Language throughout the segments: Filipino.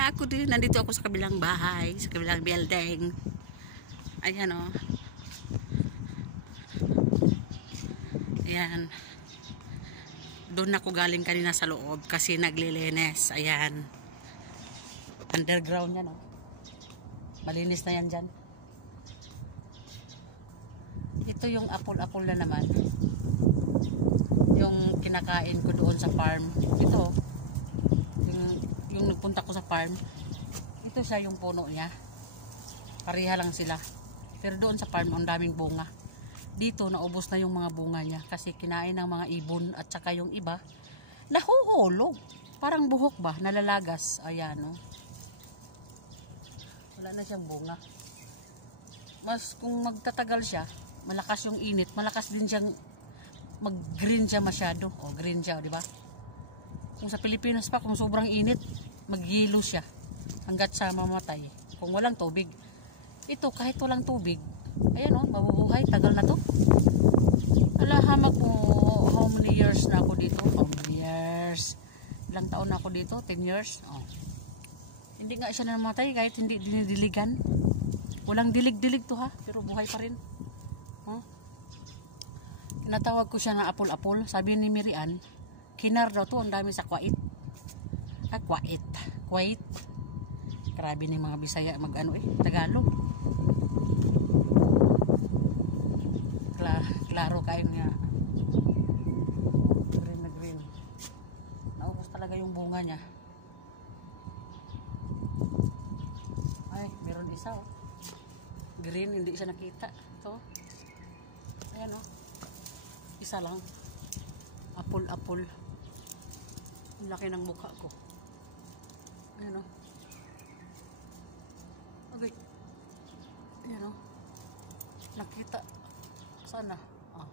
na ako din. Nandito ako sa kabilang bahay, sa kabilang building. Ayan o. Ayan. Doon ako galing kanina sa loob kasi naglilinis. Ayan. Underground yan o. Malinis na yan dyan. Ito yung apple-apple na naman. Yung kinakain ko doon sa farm. Ito. Yung nagpunta ko sa farm. Ito siya yung puno niya. Pareha lang sila. Pero doon sa farm, ang daming bunga. Dito, naubos na yung mga bunga niya. Kasi kinain ng mga ibon at saka yung iba, nahuhulog. Parang buhok ba? Nalalagas. Ayan o. Wala na siyang bunga. Mas kung magtatagal siya, malakas yung init, malakas din siyang mag-green siya masyado. O, green siya, di ba? Kung sa Pilipinas pa, kung sobrang init, mag-yelo siya hanggat sa mamatay. Kung walang tubig. Ito, kahit walang tubig, ayan o, mabubuhay. Tagal na to. Alahamag mo, how many years na ako dito? How many years? Ilang taon na ako dito? 10 years? Oh. Hindi nga siya namatay kahit hindi dinidiligan. Walang dilig-dilig to ha, pero buhay pa rin. Huh? Tinatawag ko siya na apol-apol. Sabi ni Mirian, kinar daw to, ang dami sa kwait. Kwait. Grabe ni mga Bisaya mag-ano Tagalog. Klaro kayo nga. Green na green. Naubos talaga yung bunga niya. Ay, meron isa oh. Green, hindi siya nakita. Ito. Ayan oh. Isa lang. Apple. Laki ng mukha ko. Ayan o. Okay. Ayan o. Nakita. Sana. Ah.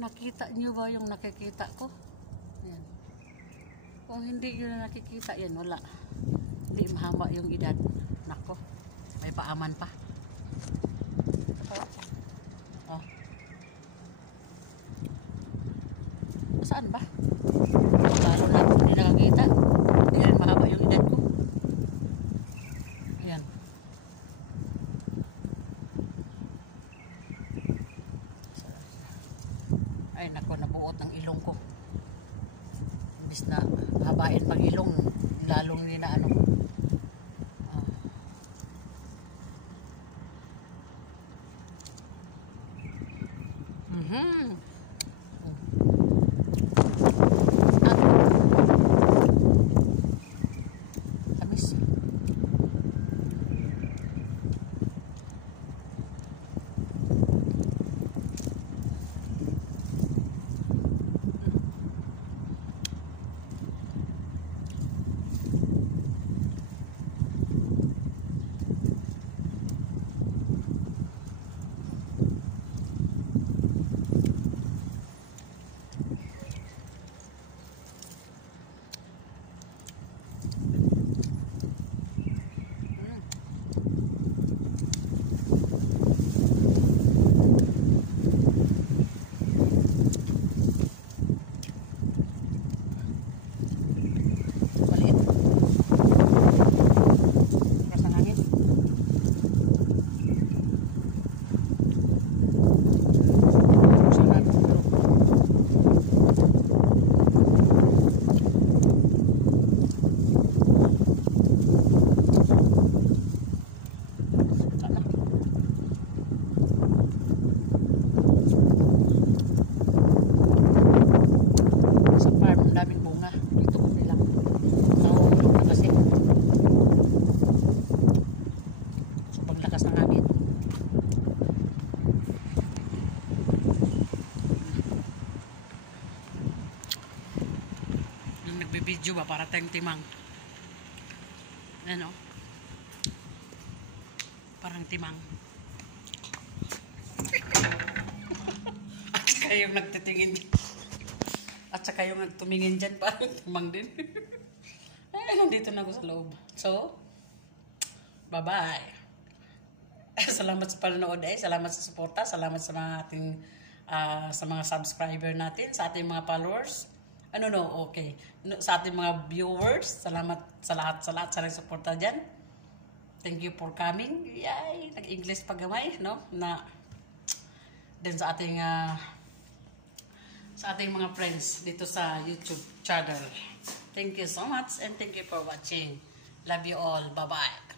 Nakita niyo ba yung nakikita ko? Ayan. Kung hindi yun na nakikita, yan wala. Hindi mahaba yung edad. Nako. May paaman pa. Oh. Saan ba? Lalo na hindi nakakita. Hindi rin mahaba yung edad ko. Ayan. Ay nako, nabuot ng ilong ko. Imbis na habain pang ilong, lalong nila ano. Tamis. Nagbibideo ba para tayong timang. Ano? Parang timang. At saka yung nagtitingin. At saka yung nagtumingin dyan, parang timang din. Ay, nandito na ako sa loob. So, bye-bye. Salamat sa panonood salamat sa suporta, salamat sa mga ating sa mga subscriber natin, sa ating mga followers. Ano no, okay. Sa ating mga viewers, salamat sa lahat sa nagsuporta dyan. Thank you for coming. Yay! Nag-English pa gamay, no? Na din sa ating mga friends dito sa YouTube channel. Thank you so much and thank you for watching. Love you all. Bye-bye.